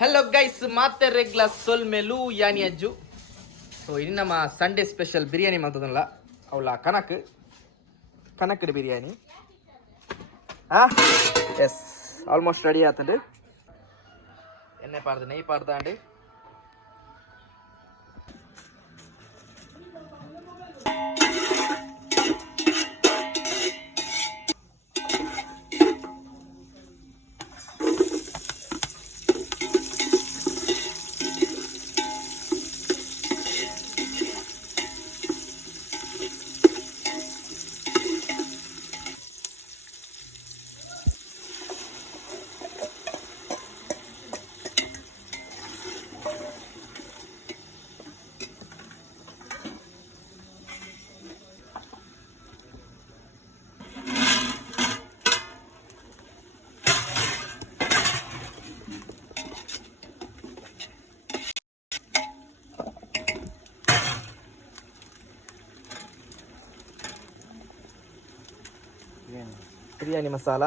Hello guys, ಮತ್ತೆ ರೆಗ್ಲಾ ಸೊಲ್ ಮೇಲೂ ಯಾನಿ Ajju. So ಇದು ನಮ್ಮ ಸಂಡೇ ಸ್ಪೆಷಲ್ ಬಿರಿಯಾನಿ ಮಾಡ್ತದಲ್ಲ ಅವಳ ಕನಕಡ್ ಬಿರಿಯಾನಿ. ಎಸ್ ಆಲ್ಮೋಸ್ಟ್ ರೆಡಿ ಆತಂಡು. ಎಣ್ಣೆ ಪಾಡ್ದು ನೆಯ್ ಪಾಡ್ದಾಂಡು ಬಿರಿಯಾನಿ ಮಸಾಲ,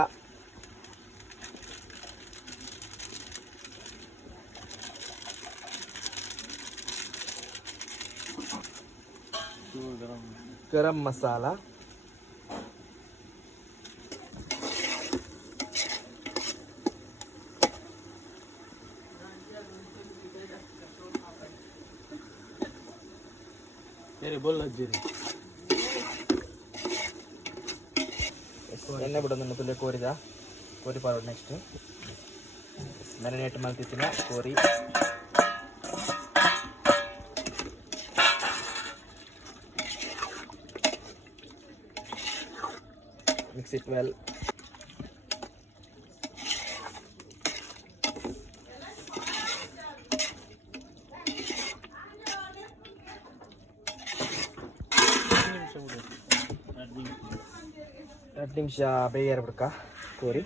ಗರಂ ಮಸಾಲ, ಎಣ್ಣೆ ಬಿಡೋದನ್ನು ತುಲೆ ಕೋರಿ ಪಾರೋಡು. ನೆಕ್ಸ್ಟ್ ಮ್ಯಾರಿನೇಟ್ ಮಾಡ್ತಿತ್ತಿನ ಕೋರಿ, ಮಿಕ್ಸ್ ಇಟ್ ವೆಲ್. ಎರಡು ನಿಮಿಷ ಬೇಯರ್ ಬಿಡ್ಕ ಕೋರಿ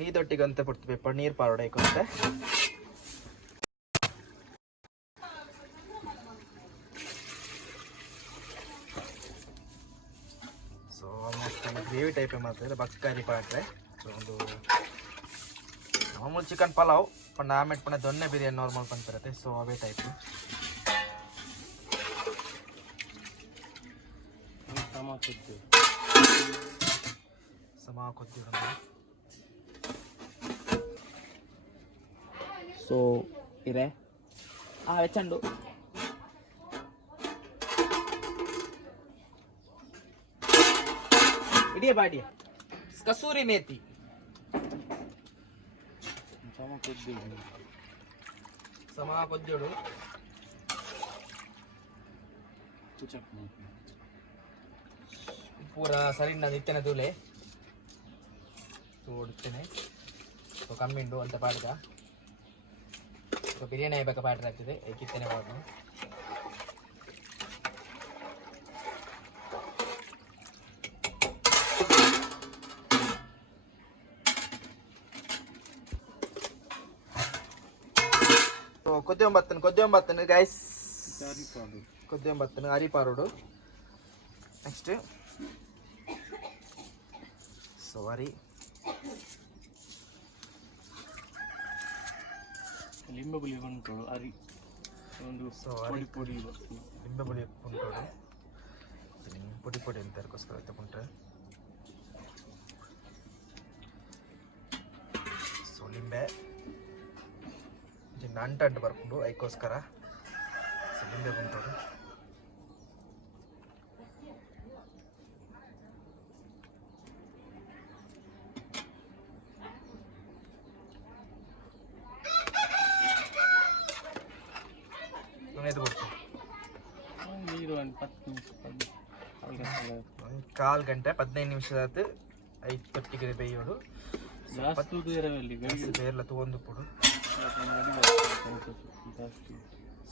ನೀದೊಟ್ಟಿಗಂತ ಬಿಡ್ತೀವಿ ಪನ್ನೀರ್ ಪಾರೋಡ ಹಾಕುತ್ತೆ. ಸೊ ಆಲ್ಮೋಸ್ಟ್ ಗ್ರೇವಿ ಟೈಪ್ ಮಾಡ್ತಾರೆ ಬಕ್ಕಾರಿ ಪಾಟ್ರೆ. ಸೊ ಒಂದು ಮಾಮೂಲು ಚಿಕನ್ ಪಲಾವ್ ಪಂಡ ಆಮೇಲೆ ಪಂಡ ದೊನ್ನೆ ಬಿರಿಯಾನಿ ನಾರ್ಮಲ್ ಬಂದಿರುತ್ತೆ. ಸೊ ಅವೇ ಟೈಪ್ ಸಮ ಕೊದ್ದಿ. ಸೊ ಇದೆ వెచ్చండు. ಇಡಿಯ ಬಾಡಿ ಕಸೂರಿ ಮೇಥಿ, ಸಮ ಕೊದ್ದಿಡು, ಪೂರ ಸರಿಂದ ನಿತ್ತನೆ ತೂಲೆ ತೋಡುತ್ತೇನೆ. ಸೊ ಕಮ್ಮಿಂಡು ಅಂತ ಪಾಡ್ಗ ಬಿರಿಯಾನಿ ಆಯ್ಬೇಕಾ ಪಾಡ್ರೆ ಆಗ್ತದೆ ಕಿತ್ತನೆ ಪಾಡು. ಸೊ ಕೊದ್ದಿಯೊಂಬತ್ತನು ಗೈಸ್, ಕೊದ್ದಿಯೊಂಬತ್ತನು ಅರಿಪಾರೋಡು. ನೆಕ್ಸ್ಟ್ ಸಾರಿ ಲಿಂಬೆ ಉಂಟು ಅರಿ ಒಂದು ಪುಡಿ ಲಿಂಬೆ ಬುಳಿ ಉಂಟು ಪುಡಿ ಅಂತ ಅದಕ್ಕೋಸ್ಕರ ತಗೊಂಡ್ರೆ. ಸೊ ಲಿಂಬೆ ಅಂಟು ಬರ್ಕೊಂಡು ಅದಕ್ಕೋಸ್ಕರ ಲಿಂಬೆ ಉಂಟು. ಕಾಲು ಗಂಟೆ 15 ನಿಮಿಷದ ಐದು ತೊಟ್ಟಿಗೆ ಬೇಯೋಡು. ಬೇರೆಲ್ಲ ತಗೊಂಡು ಕೊಡು.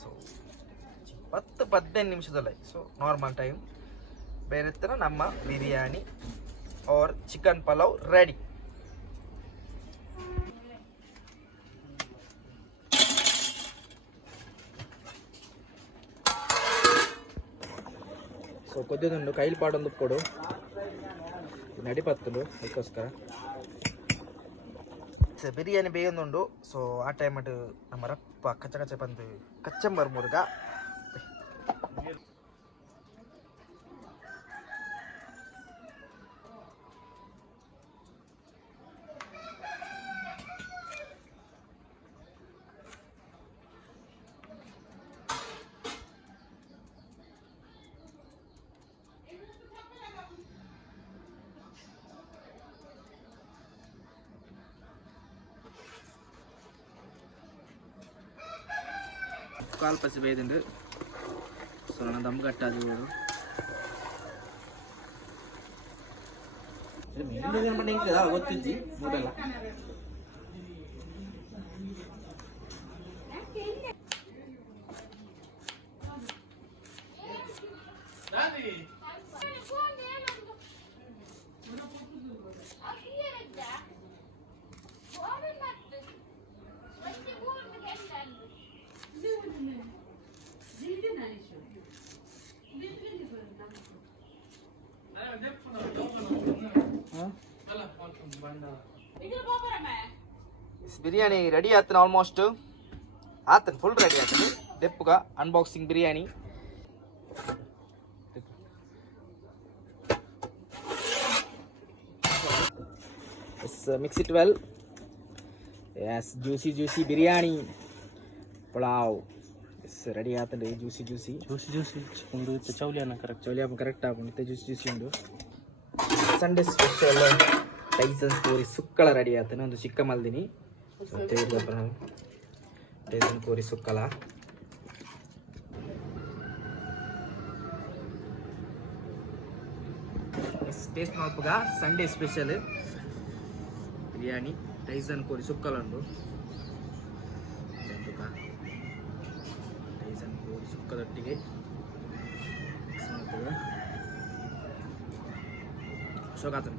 ಸೊ 10-15 ನಿಮಿಷದಲ್ಲ. ಸೊ ನಾರ್ಮಲ್ ಟೈಮ್ ಬೇರೆ ಥರ ನಮ್ಮ biryani or chicken pulao ready. So ಕೊದ್ದಿದೊಂದು ಕೈಲಿ ಪಾಡೊಂದು ಕೊಡು ನಡಿಪತ್ತಲು ಅದಕ್ಕೋಸ್ಕರ ಬಿರಿಯಾನಿ ಬೇಯೊಂದುಂಡು ಸೊ ಆ ಟೈಮ್ ನಮ್ಮ ರಪ್ಪ ಕಚ್ಚ ಕಚ್ಚ ಬಂದು ಕಚ್ಚಂಬರ್ ಮುರುಗ ಕಾಲು ಪಸಿ ಬೇಯ್ದುಂಡು ಸೊ ನನ್ನ ದಮ್ ಕಟ್ಟಾದು ಗೊತ್ತಿದ್ದಿ ಮೂಡಲ್ಲ ಬಿರಿಯಾನಿ ರೆಡಿ ಆತನ ಆಲ್ಮೋಸ್ಟ್ ಆತನ ಫುಲ್ ರೆಡಿ ಆತನ ದೆಪ್ಪುಗ unboxing biryani mix it well is juicy biryani pulao is ready ಆತಂಡೆ ಜ್ಯೂಸಿ ಒಂದು ಚೌಲಿಯನ್ನ ಕರೆಕ್ಟ್ ಆಗುತ್ತೆ ಜ್ಯೂಸಿ ಉಂಡು ಸಂಡೇ ಸ್ಪೆಷಲ್ ಟೈಸನ್ ಕೋರಿ ಸುಕ್ಕಳ ರೆಡಿ ಆತನ ಒಂದು ಚಿಕ್ಕ ಮಲ್ದಿನಿ ಟೈಸನ್ ಕೋರಿ ಸುಕ್ಕಲ ಟೇಸ್ಟ್ ಮಾಡ್ಪುಗ ಸಂಡೇ ಸ್ಪೆಷಲ್ ಬಿರಿಯಾನಿ ಟೈಸನ್ ಕೋರಿ ಸುಕ್ಕಲ ಉಂಡು ಟೈಸನ್ ಕೋರಿ ಸುಕ್ಕದೊಟ್ಟಿಗೆ ಶೋಕಾತನ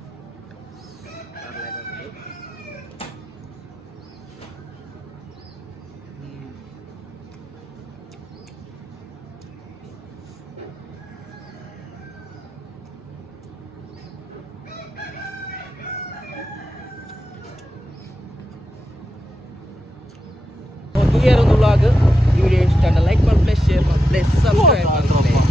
ಈ ವಿಡಿಯೋ ಇಷ್ಟ ಲೈಕ್ ಮಾಡಿ ಪ್ಲಸ್ ಶೇರ್ ಮಾಡಿ ಪ್ಲಸ್ ಸಬ್ಸ್ಕ್ರೈಬ್ ಮಾಡಿ